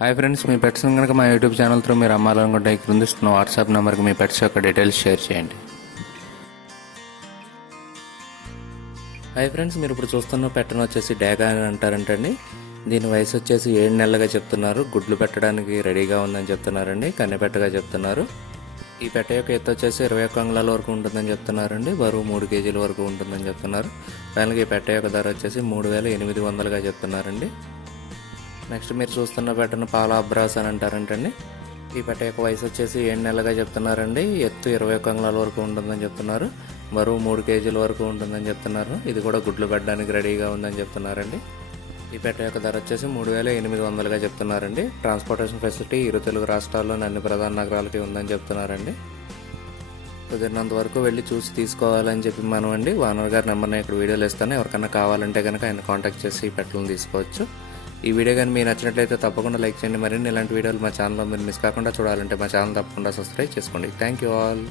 Hi friends, మీ pets కనుక మా YouTube channel through మీరు అమ్మాలనుకుంటే ఈ క్రింద ఇస్తున్న వాట్సాప్ నెంబర్కి మీ పెట్స్ యొక్క డీటెయిల్స్ షేర్ చేయండి. హాయ్ ఫ్రెండ్స్, మీరు ఇప్పుడు చూస్తున్న పెట్టను వచ్చేసి డేగా అని అంటారంటండి. దీని వయసు వచ్చేసి 7 నెలలుగా చెప్తున్నారు. గుడ్లు పెట్టడానికి రెడీగా ఉందని చెప్తున్నారండి. కన్నెపెట్టగా చెప్తున్నారు. ఈ పెట్ట యొక్క ఎత్తు వచ్చేసి 21 అంగుళాల వరకు ఉంటుందని చెప్తున్నారండి. బరువు 3 కేజీల వరకు ఉంటుందని చెప్తున్నారు. ఫైనల్గా ఈ పెట్ట యొక్క ధర వచ్చేసి 3800గా చెప్తున్నారండి. నెక్స్ట్ మీరు చూస్తున్న పెట్టను పాల అబ్రాస్ అని అంటారంటండి. ఈ పెట్ట యొక్క వయసు వచ్చేసి 7 నెలలుగా చెప్తున్నారండి. ఎత్తు 21 అంగుళాల వరకు ఉంటుందని చెప్తున్నారు. బరువు 3 కేజీల వరకు ఉంటుందని చెప్తున్నారు. ఇది కూడా గుడ్లు పెట్టడానికి రెడీగా ఉందని చెప్తున్నారండి. ఈ పెట్ట యొక్క ధర వచ్చేసి 3800గా చెప్తున్నారండి. ట్రాన్స్పోర్టేషన్ ఫెసిలిటీ ఇరు తెలుగు రాష్ట్రాల్లోని అన్ని ప్రధాన నగరాలకి ఉందని చెప్తున్నారండి. కుదిరినంత వరకు వెళ్ళి చూసి తీసుకోవాలని చెప్పి మనం అండి ఓనర్ గారి నెంబర్ని ఇక్కడ వీడియోలు ఇస్తాను. ఎవరికైనా కావాలంటే కనుక ఆయన కాంటాక్ట్ చేసి ఈ పెట్టలను తీసుకోవచ్చు. ఈ వీడియో కానీ మీకు నచ్చినట్లయితే తప్పకుండా లైక్ చేయండి. మరిన్ని ఇలాంటి వీడియోలు మా ఛానల్లో మీరు మిస్ కాకుండా చూడాలంటే మా ఛానల్ తప్పకుండా సబ్స్క్రైబ్ చేసుకోండి. Thank you all.